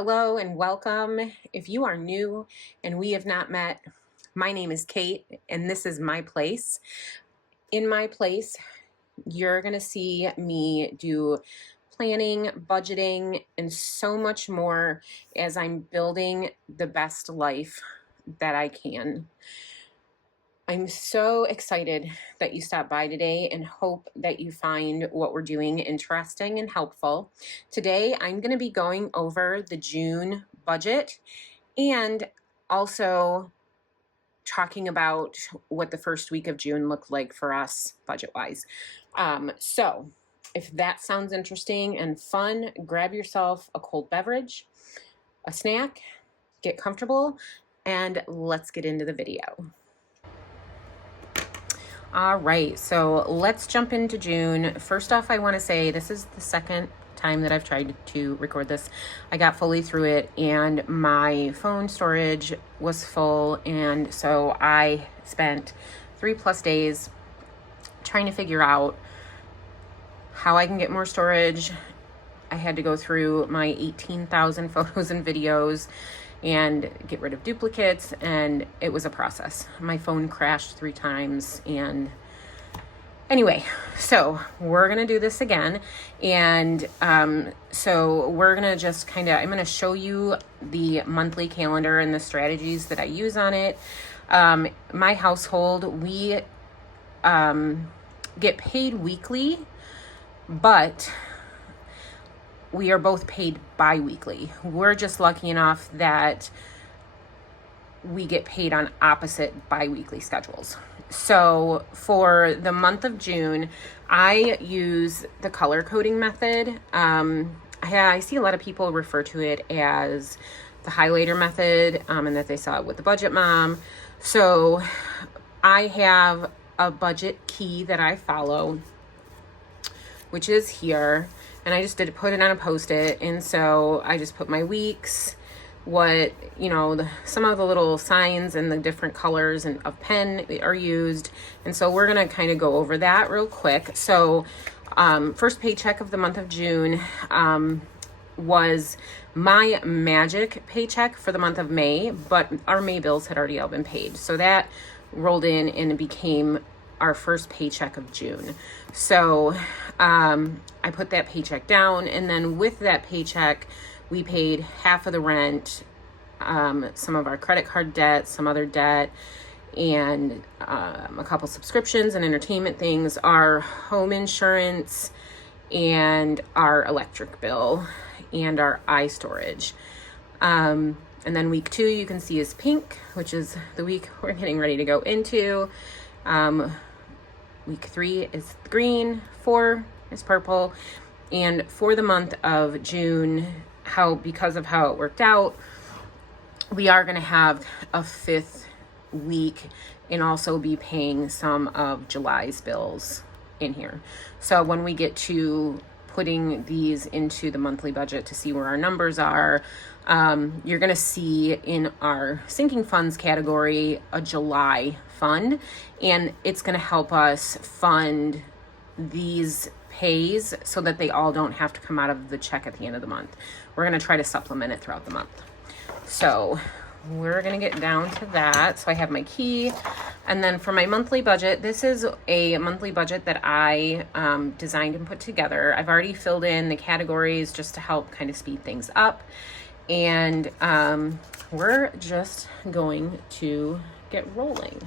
Hello and welcome. If you are new and we have not met, my name is Kate and this is my place. In my place, you're going to see me do planning, budgeting, and so much more as I'm building the best life that I can. I'm so excited that you stopped by today and hope that you find what we're doing interesting and helpful. Today, I'm going to be going over the June budget and also talking about what the first week of June looked like for us budget-wise. So if that sounds interesting and fun, grab yourself a cold beverage, a snack, get comfortable, and let's get into the video. All right, so let's jump into June. First off, I want to say this is the second time that I've tried to record this. I got fully through it and my phone storage was full, and so I spent 3+ days trying to figure out how I can get more storage. I had to go through my 18,000 photos and videos and get rid of duplicates, and it was a process. My phone crashed 3 times, and anyway, so we're gonna do this again. And so we're gonna just I'm gonna show you the monthly calendar and the strategies that I use on it. My household, we get paid weekly, but we are both paid bi-weekly. We're just lucky enough that we get paid on opposite bi-weekly schedules. So for the month of June, I use the color coding method. I see a lot of people refer to it as the highlighter method, and that they saw it with the Budget Mom. So I have a budget key that I follow, which is here. And I just put it on a Post-it. And so I just put my weeks, some of the little signs and the different colors and of pen are used. And so we're going to kind of go over that real quick. So first paycheck of the month of June was my magic paycheck for the month of May, but our May bills had already all been paid. So that rolled in and became our first paycheck of June. So I put that paycheck down, and then with that paycheck, we paid half of the rent, some of our credit card debt, some other debt, and a couple subscriptions and entertainment things, our home insurance, and our electric bill, and our iStorage. And then week 2, you can see, is pink, which is the week we're getting ready to go into. Week 3 is green, 4 is purple. And for the month of June, because of how it worked out, we are going to have a 5th week and also be paying some of July's bills in here. So when we get to putting these into the monthly budget to see where our numbers are, you're going to see in our sinking funds category a July fund, and it's going to help us fund these pays so that they all don't have to come out of the check at the end of the month. We're going to try to supplement it throughout the month. So we're going to get down to that. So I have my key, and then for my monthly budget, this is a monthly budget that I designed and put together. I've already filled in the categories just to help kind of speed things up, and we're just going to get rolling.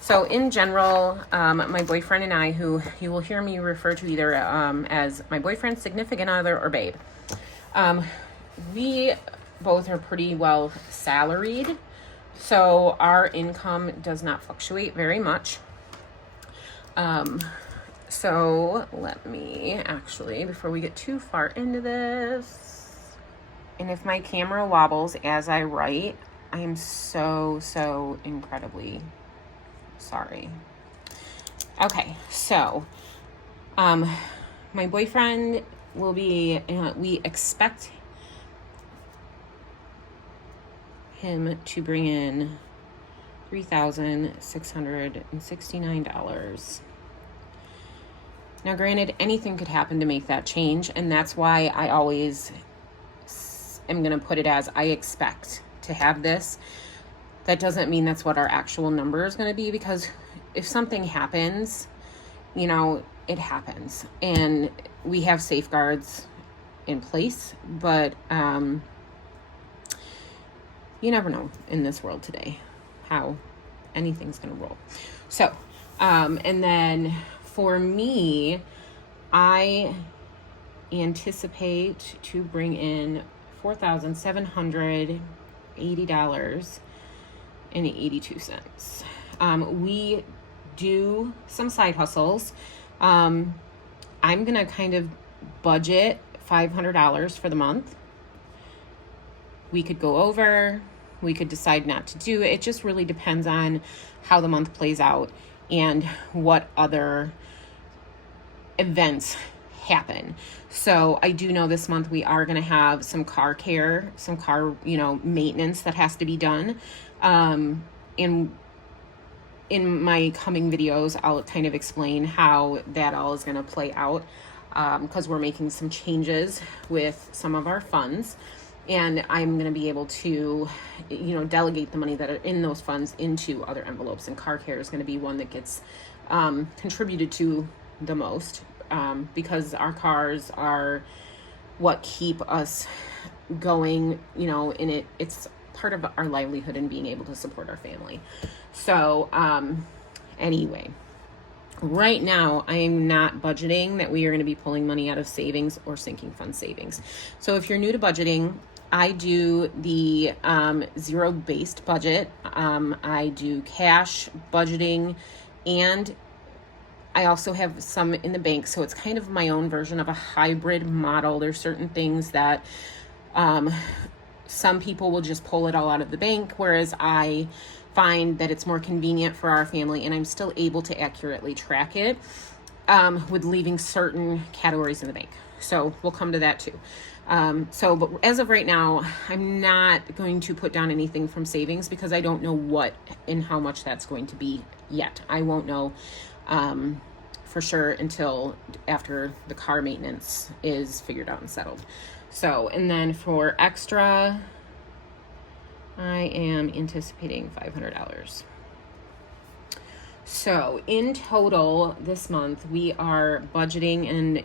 So in general, my boyfriend and I, who you will hear me refer to either as my boyfriend, significant other, or babe, we both are pretty well salaried. So our income does not fluctuate very much. So let me actually, before we get too far into this, and if my camera wobbles as I write, I am so incredibly sorry. Okay, so my boyfriend will be, we expect him to bring in $3,669. Now, granted, anything could happen to make that change, and that's why I always am going to put it as I expect to have this. That doesn't mean that's what our actual number is going to be, because if something happens, you know, it happens, and we have safeguards in place, but you never know in this world today how anything's going to roll. So, and then for me, I anticipate to bring in $4,780.82. We do some side hustles. I'm going to kind of budget $500 for the month. We could go over, we could decide not to do it. It just really depends on how the month plays out and what other events happen. So I do know this month we are going to have some car care, some car, maintenance that has to be done. In my coming videos, I'll kind of explain how that all is going to play out, because we're making some changes with some of our funds. And I'm going to be able to, delegate the money that are in those funds into other envelopes. And car care is going to be one that gets contributed to the most, because our cars are what keep us going, and it's part of our livelihood and being able to support our family. So anyway, right now I am not budgeting that we are going to be pulling money out of savings or sinking fund savings. So if you're new to budgeting, I do the zero-based budget. I do cash budgeting, and I also have some in the bank. So it's kind of my own version of a hybrid model. There's certain things that some people will just pull it all out of the bank, whereas I find that it's more convenient for our family, and I'm still able to accurately track it with leaving certain categories in the bank. So we'll come to that too. But as of right now, I'm not going to put down anything from savings because I don't know what and how much that's going to be yet. I won't know for sure until after the car maintenance is figured out and settled. So, and then for extra, I am anticipating $500. So in total this month, we are budgeting and,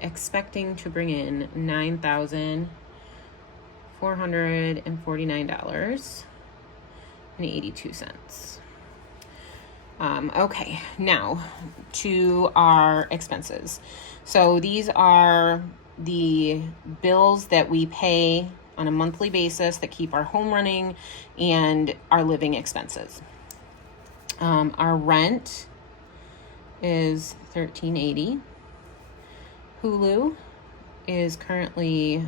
expecting to bring in $9,449.82. Okay, now to our expenses. So these are the bills that we pay on a monthly basis that keep our home running and our living expenses. Our rent is $13.80. Hulu is currently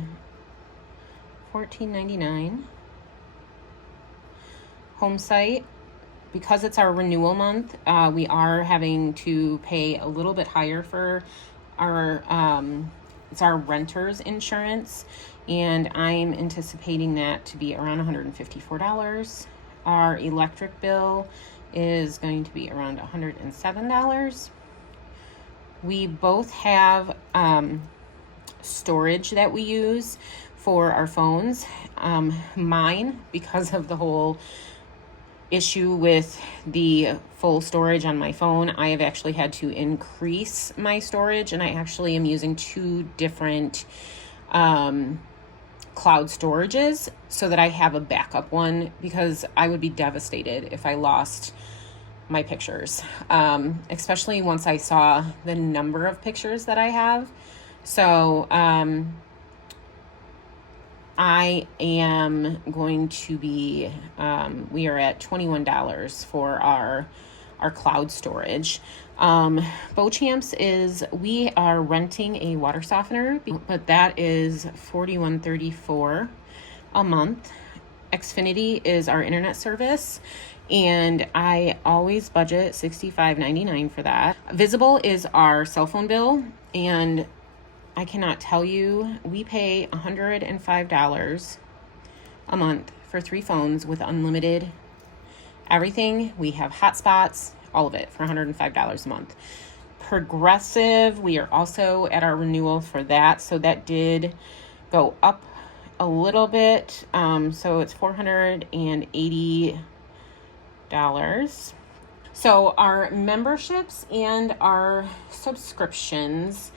$14.99. Home site, because it's our renewal month, we are having to pay a little bit higher for our it's our renter's insurance, and I'm anticipating that to be around $154. Our electric bill is going to be around $107. We both have storage that we use for our phones. Mine, because of the whole issue with the full storage on my phone, I have actually had to increase my storage, and I actually am using 2 different cloud storages so that I have a backup one, because I would be devastated if I lost my pictures, especially once I saw the number of pictures that I have. So I am going to be, we are at $21 for our cloud storage. Beauchamp's is, we are renting a water softener, but that is $41.34 a month. Xfinity is our internet service, and I always budget $65.99 for that. Visible is our cell phone bill, and I cannot tell you, we pay $105 a month for 3 phones with unlimited everything. We have hotspots, all of it, for $105 a month. Progressive, we are also at our renewal for that, so that did go up a little bit. So it's $480. So our memberships and our subscriptions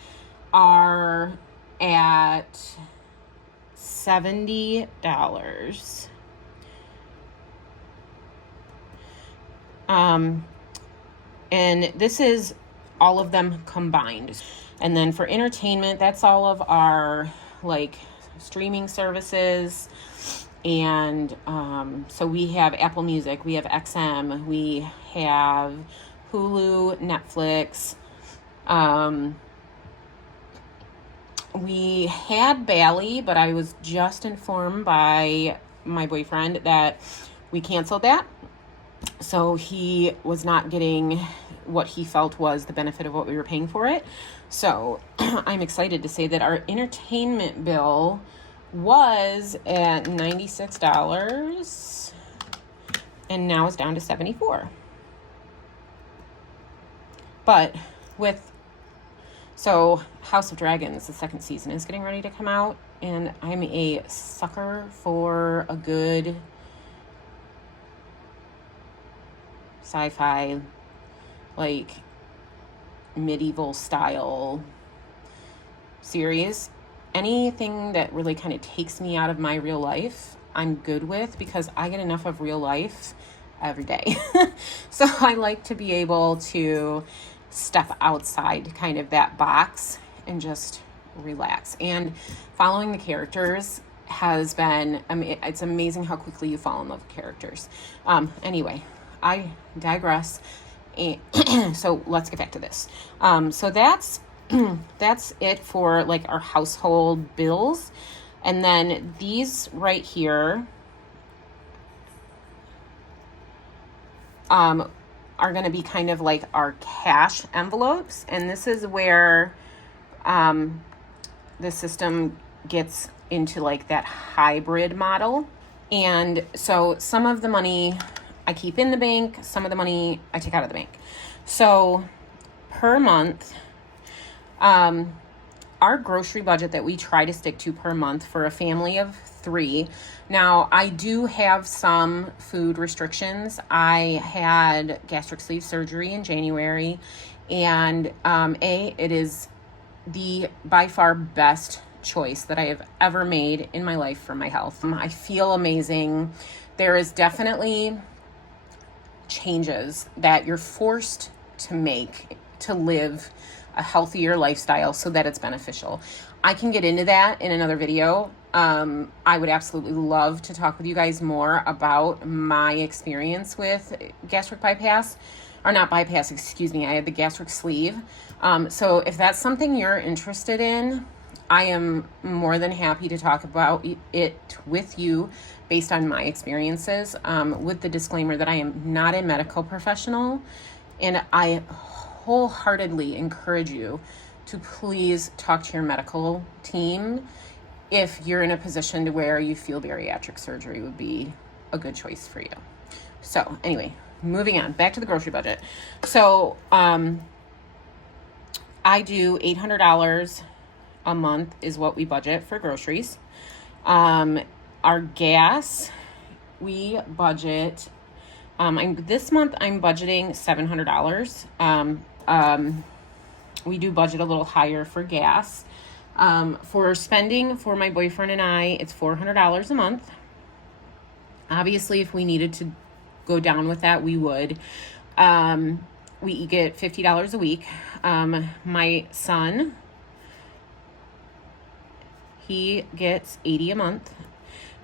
are at $70. And this is all of them combined. And then for entertainment, that's all of our like streaming services. And so we have Apple Music, we have XM, we have Hulu, Netflix. We had Bally, but I was just informed by my boyfriend that we canceled that. So he was not getting what he felt was the benefit of what we were paying for it. So I'm excited to say that our entertainment bill was at $96 and now it's down to $74. But so House of Dragons, the second season is getting ready to come out, and I'm a sucker for a good sci-fi, like medieval style series. Anything that really kind of takes me out of my real life, I'm good with, because I get enough of real life every day. So I like to be able to step outside kind of that box and just relax. And following the characters has been, I mean, it's amazing how quickly you fall in love with characters. Anyway, I digress. So let's get back to this. So that's it for like our household bills. And then these right here are going to be kind of like our cash envelopes. And this is where the system gets into like that hybrid model. And so some of the money I keep in the bank, some of the money I take out of the bank. So per month, our grocery budget that we try to stick to per month for a family of 3. Now, I do have some food restrictions. I had gastric sleeve surgery in January, and it is the by far best choice that I have ever made in my life for my health. I feel amazing. There is definitely changes that you're forced to make to live a healthier lifestyle so that it's beneficial. I can get into that in another video. I would absolutely love to talk with you guys more about my experience with gastric bypass, or not bypass, excuse me. I had the gastric sleeve. So if that's something you're interested in, I am more than happy to talk about it with you based on my experiences, with the disclaimer that I am not a medical professional, and I wholeheartedly encourage you to please talk to your medical team if you're in a position to where you feel bariatric surgery would be a good choice for you. So anyway, moving on, back to the grocery budget. So I do $800 a month is what we budget for groceries. Our gas, we budget, this month I'm budgeting $700. We do budget a little higher for gas. For spending for my boyfriend and I, it's $400 a month. Obviously, if we needed to go down with that, we would. We get $50 a week. My son, he gets $80 a month.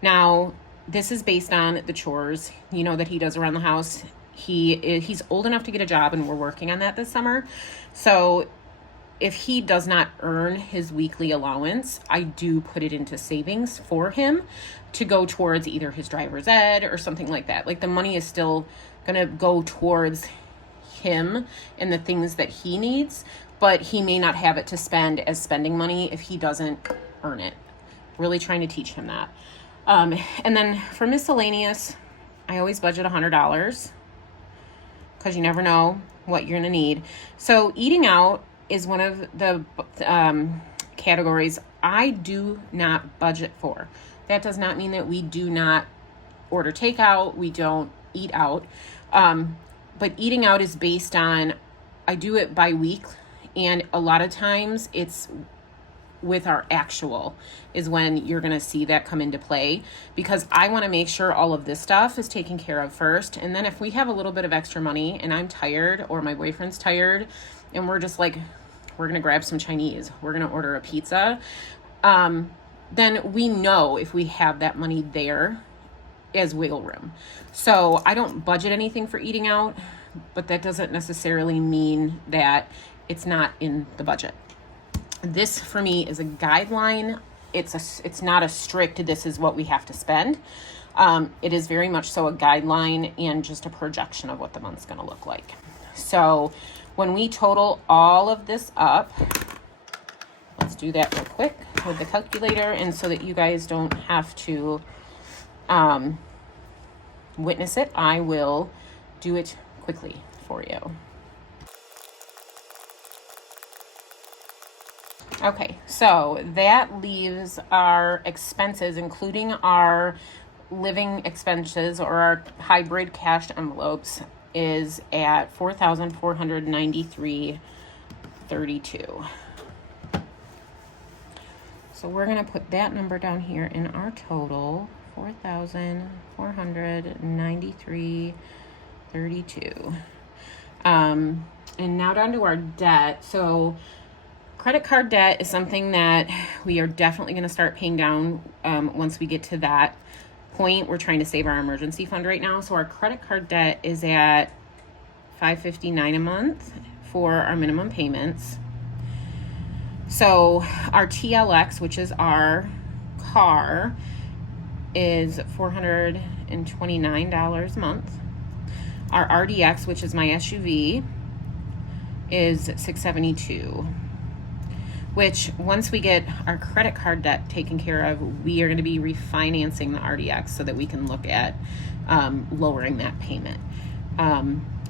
Now, this is based on the chores, that he does around the house. He's old enough to get a job, and we're working on that this summer. So if he does not earn his weekly allowance, I do put it into savings for him to go towards either his driver's ed or something like that. Like, the money is still going to go towards him and the things that he needs, but he may not have it to spend as spending money if he doesn't earn it. Really trying to teach him that. And then for miscellaneous, I always budget $100 because you never know what you're going to need. So eating out is one of the categories I do not budget for. That does not mean that we do not order takeout, we don't eat out. But eating out is based on, I do it by week, and a lot of times it's with our actual is when you're going to see that come into play, because I want to make sure all of this stuff is taken care of first. And then if we have a little bit of extra money and I'm tired or my boyfriend's tired and we're just like, we're going to grab some Chinese, we're going to order a pizza, then we know if we have that money there as wiggle room. So I don't budget anything for eating out, but that doesn't necessarily mean that it's not in the budget. This for me is a guideline. It's not a strict, this is what we have to spend. It is very much so a guideline and just a projection of what the month's going to look like. So when we total all of this up, let's do that real quick with the calculator, and so that you guys don't have to witness it, I will do it quickly for you. Okay, so that leaves our expenses, including our living expenses or our hybrid cash envelopes, is at $4,493.32. So we're going to put that number down here in our total, $4,493.32. And now down to our debt. So credit card debt is something that we are definitely going to start paying down once we get to that point. We're trying to save our emergency fund right now. So our credit card debt is at $559 a month for our minimum payments. So our TLX, which is our car, is $429 a month. Our RDX, which is my SUV, is $672. Which once we get our credit card debt taken care of, we are going to be refinancing the RDX so that we can look at lowering that payment.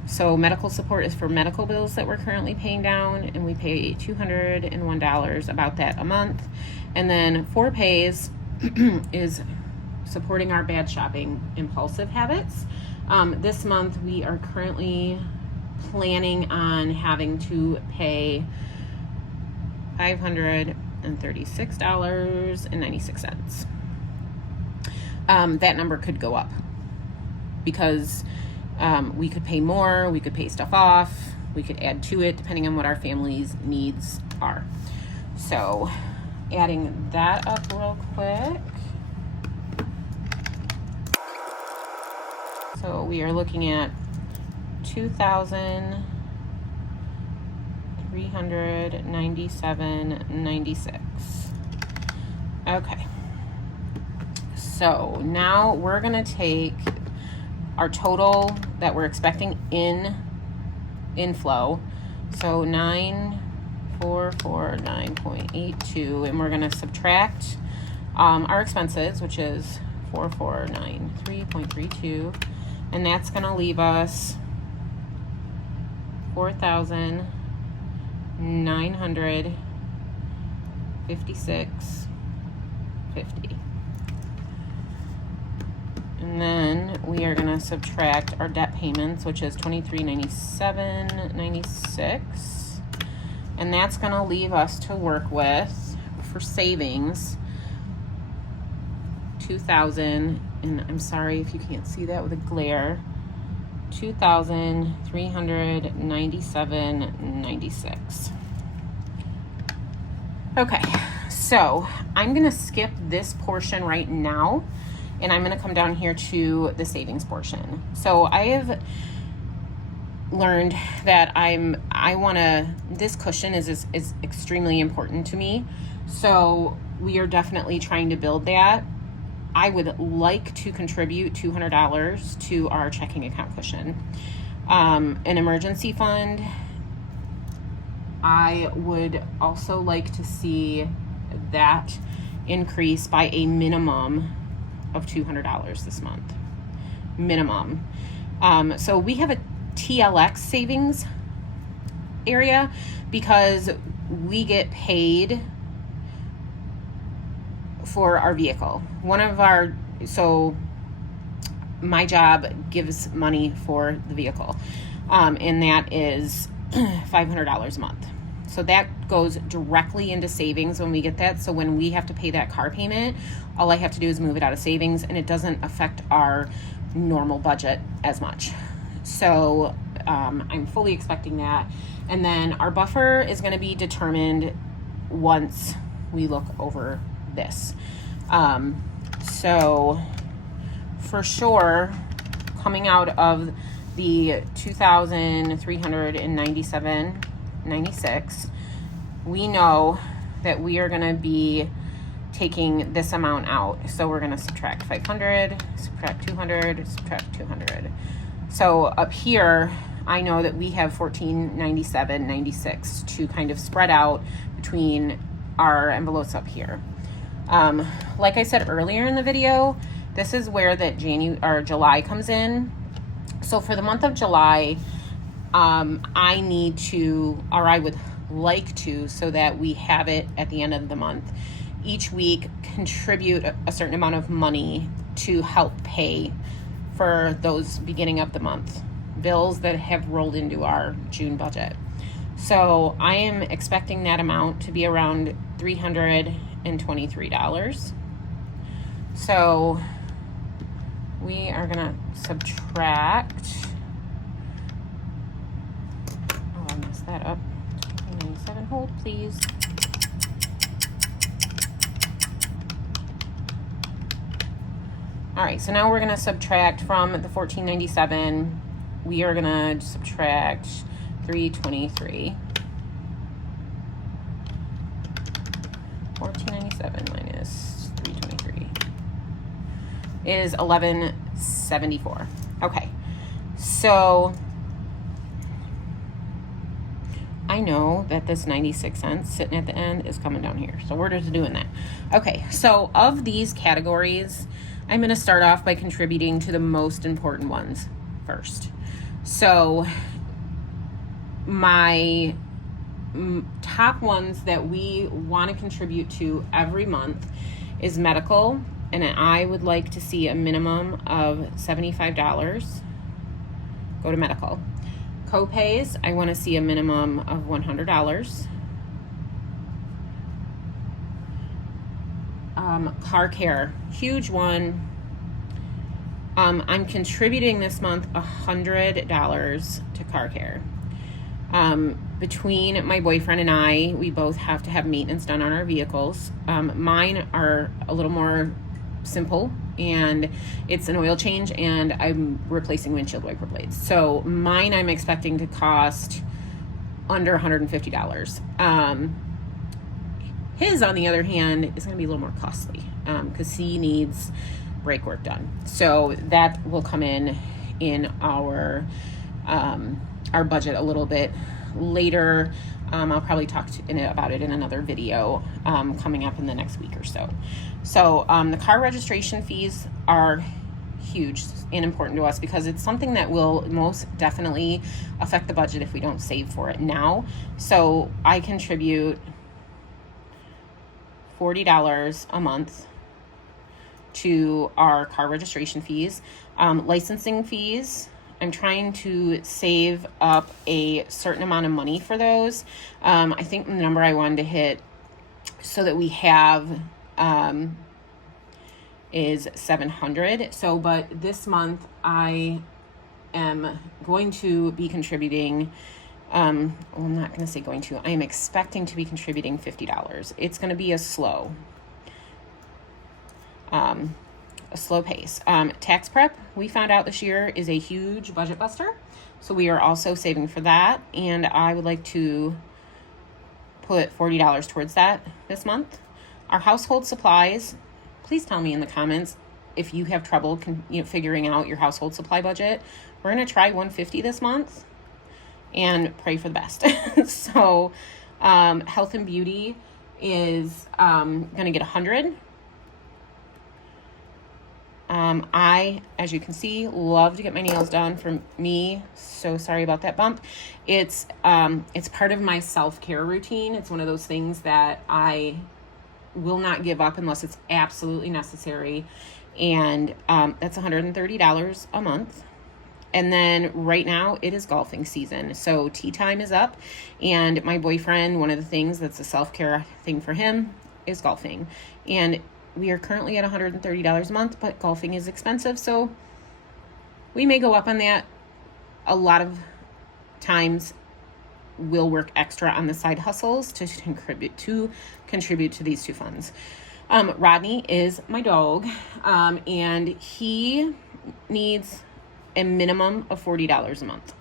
So medical support is for medical bills that we're currently paying down, and we pay $201 about that a month. And then 4Pays is supporting our bad shopping impulsive habits. This month we are currently planning on having to pay $536.96. That number could go up because we could pay more, we could pay stuff off, we could add to it depending on what our family's needs are. So adding that up real quick. So we are looking at $2,397.96. Okay. So now we're going to take our total that we're expecting inflow. So 9,449.82, and we're going to subtract our expenses, which is 4,493.32, and that's going to leave us $4,956.50. And then we are going to subtract our debt payments, which is $2397.96. And that's going to leave us to work with, for savings, $2,000, and I'm sorry if you can't see that with a glare, $2,397.96. Okay, so I'm going to skip this portion right now, and I'm going to come down here to the savings portion. So I have learned that this cushion is extremely important to me. So we are definitely trying to build that. I would like to contribute $200 to our checking account cushion. An emergency fund, I would also like to see that increase by a minimum of $200 this month. Minimum. So we have a TLX savings area because we get paid for our vehicle. So my job gives money for the vehicle, and that is $500 a month. So that goes directly into savings when we get that. So when we have to pay that car payment, all I have to do is move it out of savings, and it doesn't affect our normal budget as much. So I'm fully expecting that. And then our buffer is going to be determined once we look over this. So for sure, coming out of the 2,397.96, we know that we are going to be taking this amount out. So we're going to subtract 500, subtract 200, subtract 200. So up here, I know that we have 1497.96 to kind of spread out between our envelopes up here. Like I said earlier in the video, this is where that July comes in. So for the month of July, I need to, or I would like to, so that we have it at the end of the month, each week contribute a certain amount of money to help pay for those beginning of the month bills that have rolled into our June budget. So I am expecting that amount to be around $323. So we are gonna subtract, oh, I messed that up, 97, hold please. All right, so now we're gonna subtract from the 1497, we are gonna subtract 323. 1497 minus 323 is 1174. Okay, so I know that this 96 cents sitting at the end is coming down here, so we're just doing that. Okay, so of these categories, I'm going to start off by contributing to the most important ones first. So my top ones that we want to contribute to every month is medical, and I would like to see a minimum of $75 go to medical. Co-pays, I want to see a minimum of $100. Car care, huge one. I'm contributing this month $100 to car care. Between my boyfriend and I, we both have to have maintenance done on our vehicles. Mine are a little more simple, and it's an oil change, and I'm replacing windshield wiper blades. So mine I'm expecting to cost under $150. His, on the other hand, is going to be a little more costly because he needs brake work done. So that will come in our budget a little bit later. I'll probably talk about it in another video coming up in the next week or so. So the car registration fees are huge and important to us because it's something that will most definitely affect the budget if we don't save for it now. So I contribute $40 a month to our car registration fees. Licensing fees, I'm trying to save up a certain amount of money for those. I think the number I wanted to hit so that we have is $700. So, but this month I am going to be contributing, I'm not going to say going to, I am expecting to be contributing $50. It's going to be a slow pace. Tax prep, we found out this year, is a huge budget buster. So we are also saving for that. And I would like to put $40 towards that this month. Our household supplies, please tell me in the comments if you have trouble figuring out your household supply budget. We're going to try $150 this month and pray for the best. So health and beauty is going to get $100. I, as you can see, love to get my nails done for me. So sorry about that bump. It's part of my self-care routine. It's one of those things that I will not give up unless it's absolutely necessary. And that's $130 a month. And then right now it is golfing season. So tea time is up, and my boyfriend, one of the things that's a self-care thing for him is golfing. And we are currently at $130 a month, but golfing is expensive. So we may go up on that. A lot of times we'll work extra on the side hustles to contribute to these two funds. Rodney is my dog, and he needs a minimum of $40 a month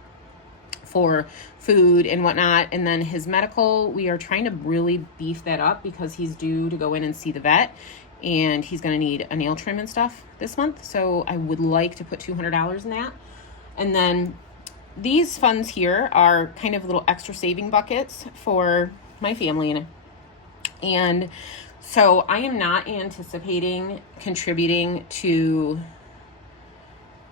for food and whatnot. And then his medical, we are trying to really beef that up because he's due to go in and see the vet, and he's going to need a nail trim and stuff this month. So I would like to put $200 in that. And then these funds here are kind of little extra saving buckets for my family. And so I am not anticipating contributing to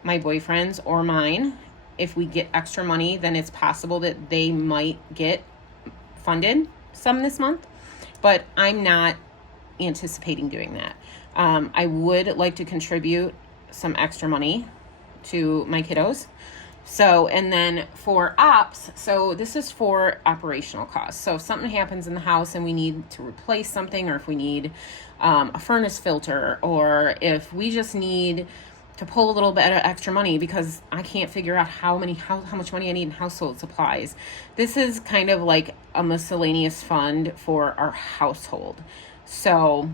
my boyfriend's or mine. If we get extra money, then it's possible that they might get funded some this month, but I'm not anticipating doing that. I would like to contribute some extra money to my kiddos. So, and then for ops, so this is for operational costs. So if something happens in the house and we need to replace something, or if we need a furnace filter, or if we just need to pull a little bit of extra money because I can't figure out how much money I need in household supplies. This is kind of like a miscellaneous fund for our household. So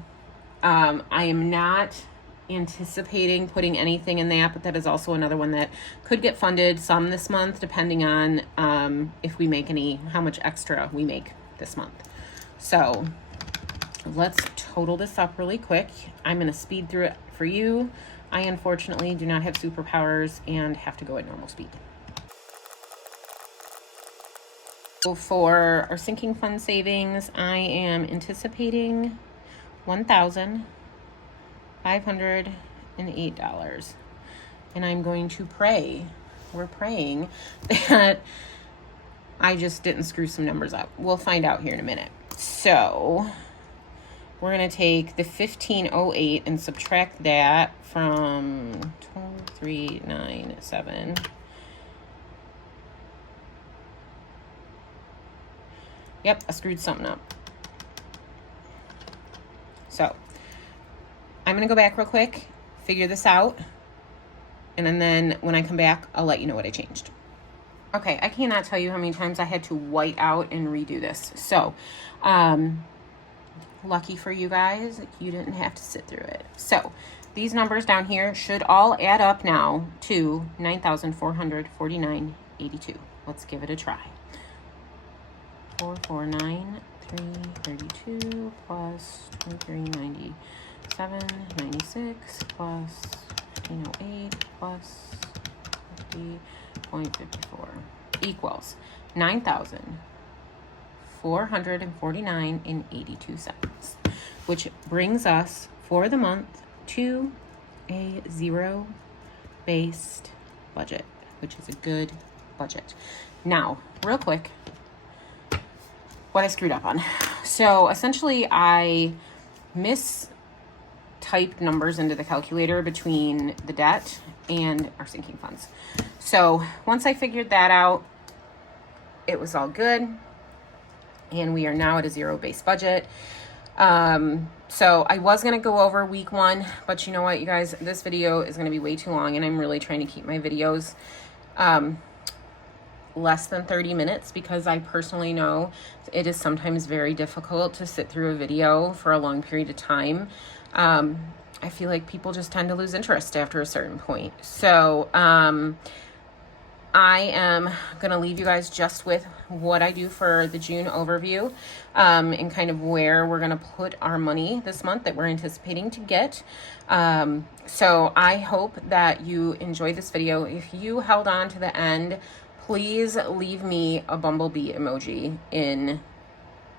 I am not anticipating putting anything in that, but that is also another one that could get funded some this month, depending on if we make how much extra we make this month. So let's total this up really quick. I'm going to speed through it for you. I unfortunately do not have superpowers and have to go at normal speed. So for our sinking fund savings, I am anticipating $1,508. And I'm going to pray. We're praying that I just didn't screw some numbers up. We'll find out here in a minute. So we're going to take the 1508 and subtract that from 12397. Yep, I screwed something up. So I'm going to go back real quick, figure this out, and then when I come back, I'll let you know what I changed. Okay, I cannot tell you how many times I had to white out and redo this. So, lucky for you guys, you didn't have to sit through it. So these numbers down here should all add up now to $9,449.82. Let's give it a try. 449,332 plus 2397.96 plus 1508 plus 50.54 equals $9,449.82, which brings us for the month to a zero-based budget, which is a good budget. Now, real quick, what I screwed up on. So essentially I mistyped numbers into the calculator between the debt and our sinking funds. So once I figured that out, it was all good. And we are now at a zero-based budget. So I was going to go over week 1, but you know what, you guys, this video is going to be way too long, and I'm really trying to keep my videos less than 30 minutes because I personally know it is sometimes very difficult to sit through a video for a long period of time. I feel like people just tend to lose interest after a certain point. So I am going to leave you guys just with what I do for the June overview and kind of where we're going to put our money this month that we're anticipating to get. So I hope that you enjoyed this video. If you held on to the end, please leave me a bumblebee emoji in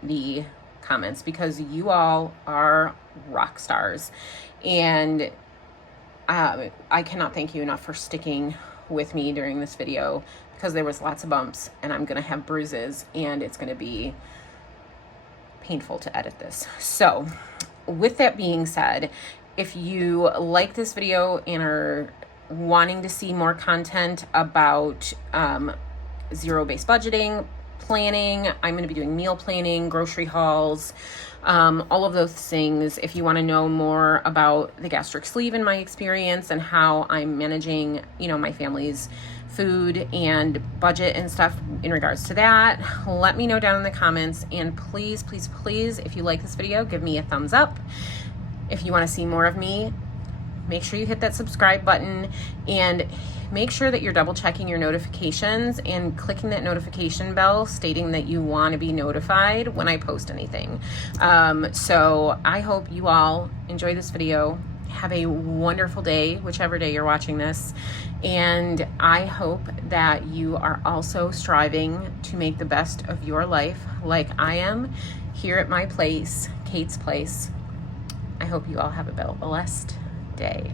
the comments because you all are rock stars. And I cannot thank you enough for sticking with me during this video because there was lots of bumps and I'm gonna have bruises and it's gonna be painful to edit this. So with that being said, if you like this video and are wanting to see more content about zero-based budgeting, planning, I'm going to be doing meal planning, grocery hauls, all of those things. If you want to know more about the gastric sleeve in my experience and how I'm managing, my family's food and budget and stuff in regards to that, let me know down in the comments. And please, please, please, if you like this video, give me a thumbs up. If you want to see more of me, make sure you hit that subscribe button and make sure that you're double checking your notifications and clicking that notification bell stating that you want to be notified when I post anything. So I hope you all enjoy this video. Have a wonderful day, whichever day you're watching this. And I hope that you are also striving to make the best of your life like I am here at my place, Kate's Place. I hope you all have a blessed day.